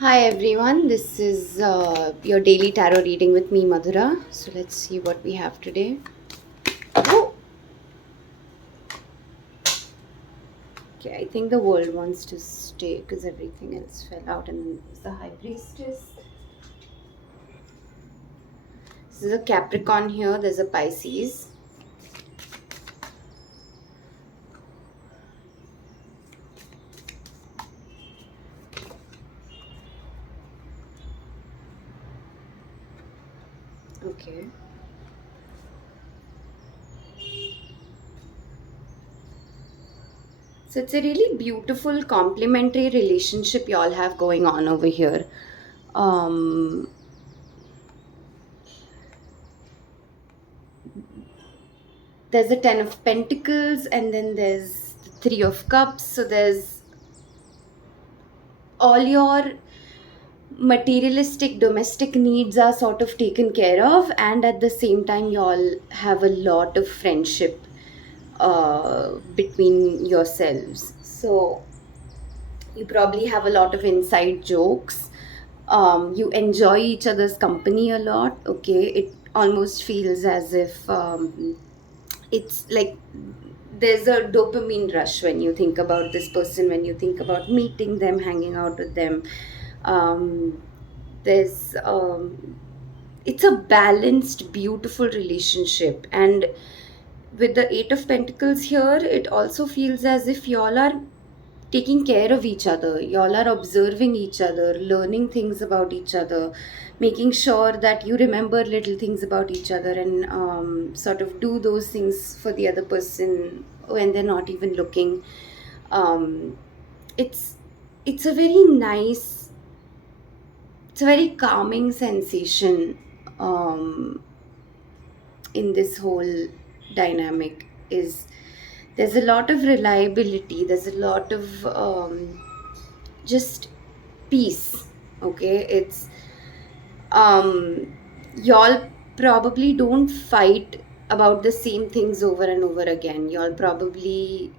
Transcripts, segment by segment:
Hi everyone, this is your daily tarot reading with me, Madhura. So let's see what we have today. Oh, okay, I think the world wants to stay because everything else fell out, and then there's the High Priestess. This is a Capricorn here, there's a Pisces. Okay. So it's a really beautiful complementary relationship you all have going on over here. Um, there's a Ten of Pentacles, and then there's the Three of Cups. So there's all your materialistic domestic needs are sort of taken care of, and at the same time you all have a lot of friendship between yourselves. So you probably have a lot of inside jokes. You enjoy each other's company a lot. Okay, it almost feels as if it's like there's a dopamine rush when you think about this person, when you think about meeting them, hanging out with them. um, there's It's a balanced beautiful relationship, and with the Eight of Pentacles here, it also feels as if y'all are taking care of each other. Y'all are observing each other, learning things about each other, making sure that you remember little things about each other, and sort of do those things for the other person when they're not even looking. um, it's it's a very nice, it's a very calming sensation in this whole dynamic. Is there's a lot of reliability, there's a lot of just peace. Okay, it's um y'all probably don't fight about the same things over and over again. Y'all probably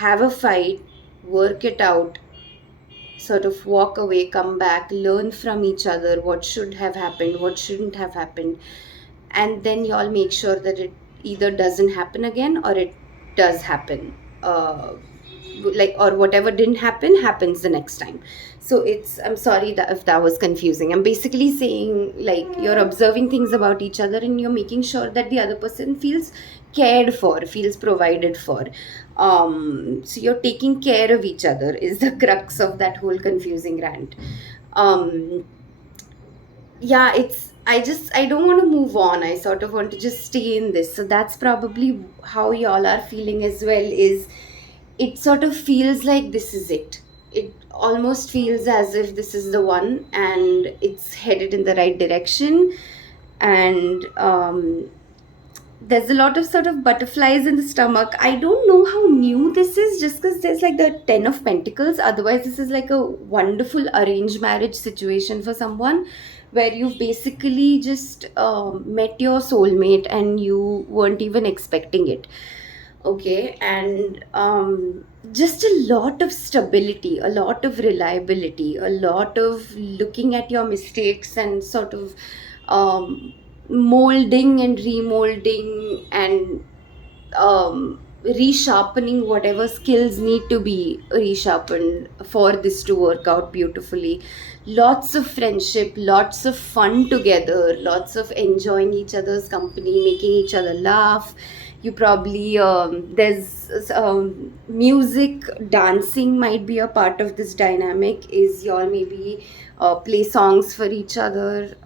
have a fight, work it out, sort of walk away, come back, learn from each other what should have happened, what shouldn't have happened, and then y'all make sure that it either doesn't happen again or it does happen. Like, or whatever didn't happen happens the next time. So it's, I'm sorry that if that was confusing. I'm basically saying, like, you're observing things about each other and you're making sure that the other person feels cared for, feels provided for. So you're taking care of each other is the crux of that whole confusing rant. um yeah, it's, I don't want to move on. I sort of want to just stay in this. So that's probably how y'all are feeling as well. Is it sort of feels like this is it. It almost feels as if this is the one and it's headed in the right direction. And there's a lot of sort of butterflies in the stomach. I don't know how new this is, just because there's like the Ten of Pentacles. Otherwise, this is like a wonderful arranged marriage situation for someone where you've basically just met your soulmate and you weren't even expecting it. Okay, and just a lot of stability, a lot of reliability, a lot of looking at your mistakes and sort of um, molding and remolding and resharpening whatever skills need to be resharpened for this to work out beautifully. Lots of friendship, lots of fun together, lots of enjoying each other's company, making each other laugh. You probably there's music, dancing might be a part of this dynamic. Is y'all maybe play songs for each other.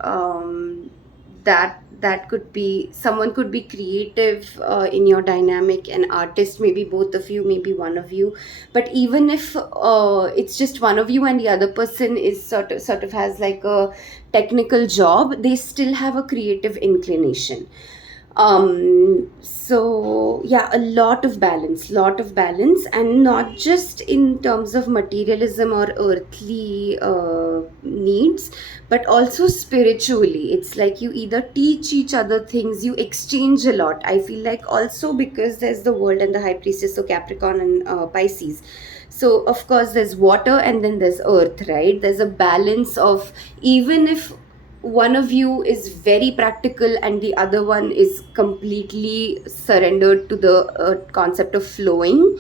That could be, someone could be creative in your dynamic, an artist, maybe both of you, maybe one of you. But even if it's just one of you and the other person is sort of has like a technical job, they still have a creative inclination. So yeah, a lot of balance, and not just in terms of materialism or earthly needs, but also spiritually. It's like you either teach each other things, you exchange a lot. I feel like also because there's the world and the High Priestess, so Capricorn and Pisces. So of course there's water and then there's earth, right? There's a balance of, even if one of you is very practical and the other one is completely surrendered to the concept of flowing,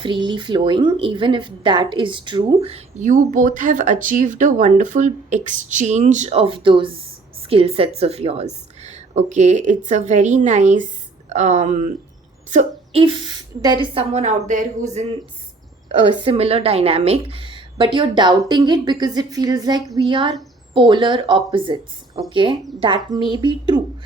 freely flowing, even if that is true, you both have achieved a wonderful exchange of those skill sets of yours. Okay, it's a very nice. So if there is someone out there who's in a similar dynamic, but you're doubting it because it feels like we are polar opposites, okay, that may be true.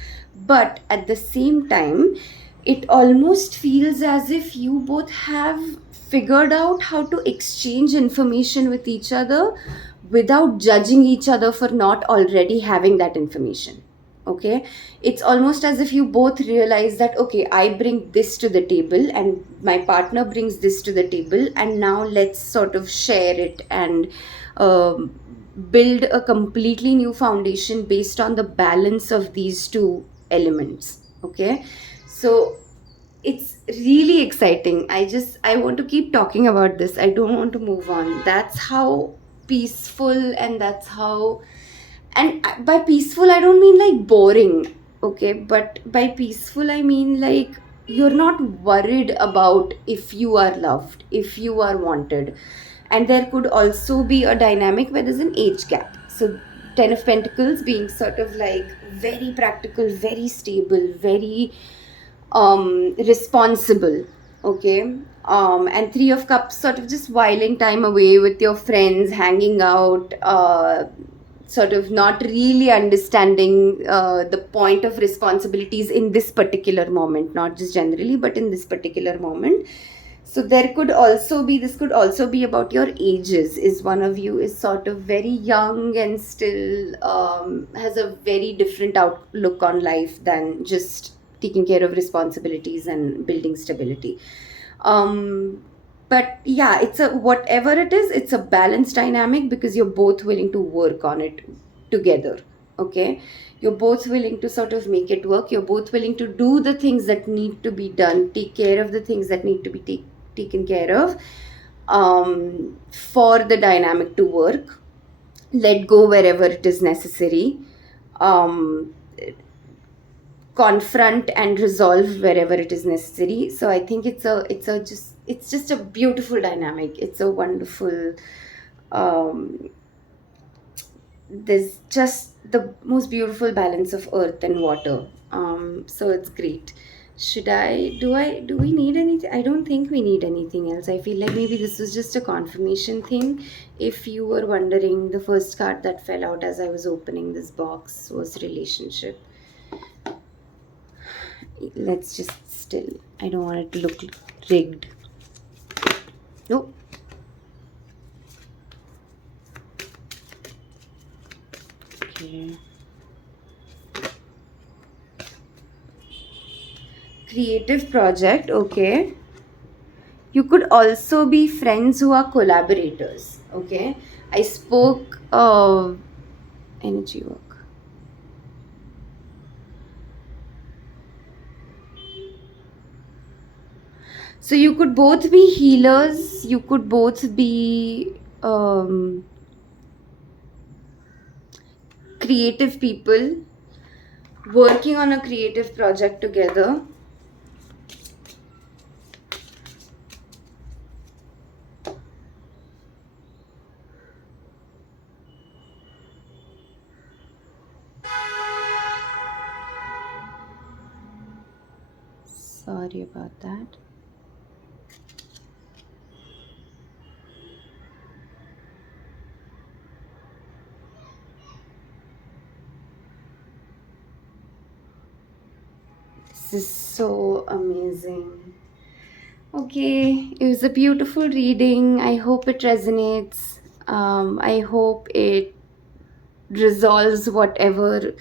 But at the same time, it almost feels as if you both have figured out how to exchange information with each other without judging each other for not already having that information. Okay, it's almost as if you both realize that, okay, I bring this to the table and my partner brings this to the table, and now let's sort of share it and um, build a completely new foundation based on the balance of these two elements. Okay, so it's really exciting. I want to keep talking about this. I don't want to move on. That's how peaceful, and that's how, and by peaceful I don't mean like boring, okay, but by peaceful I mean like you're not worried about if you are loved, if you are wanted. And there could also be a dynamic where there's an age gap. So 10 of pentacles being sort of like very practical, very stable, very responsible. Okay, and 3 of cups sort of just whiling time away with your friends, hanging out, sort of not really understanding the point of responsibilities in this particular moment, not just generally but in this particular moment. So there could also be, this could also be about your ages. Is one of you is sort of very young and still has a very different outlook on life than just taking care of responsibilities and building stability. But yeah, it's a, whatever it is, it's a balanced dynamic because you're both willing to work on it together. Okay, you're both willing to sort of make it work. You're both willing to do the things that need to be done, take care of the things that need to be taken care of, for the dynamic to work. Let go wherever it is necessary, um, confront and resolve wherever it is necessary. So I think it's just a beautiful dynamic. It's a wonderful, um, there's just the most beautiful balance of earth and water. So it's great. Do we need anything? I don't think we need anything else. I feel like maybe this was just a confirmation thing. If you were wondering, the first card that fell out as I was opening this box was relationship. Let's just still, I don't want it to look rigged. Nope. Okay. Creative project. Okay, you could also be friends who are collaborators. Okay, I spoke of energy work. So you could both be healers, you could both be creative people working on a creative project together. Sorry about that. This is so amazing. Okay, it was a beautiful reading. I hope it resonates. I hope it resolves whatever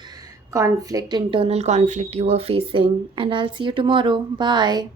conflict, internal conflict you were facing. And I'll see you tomorrow. Bye.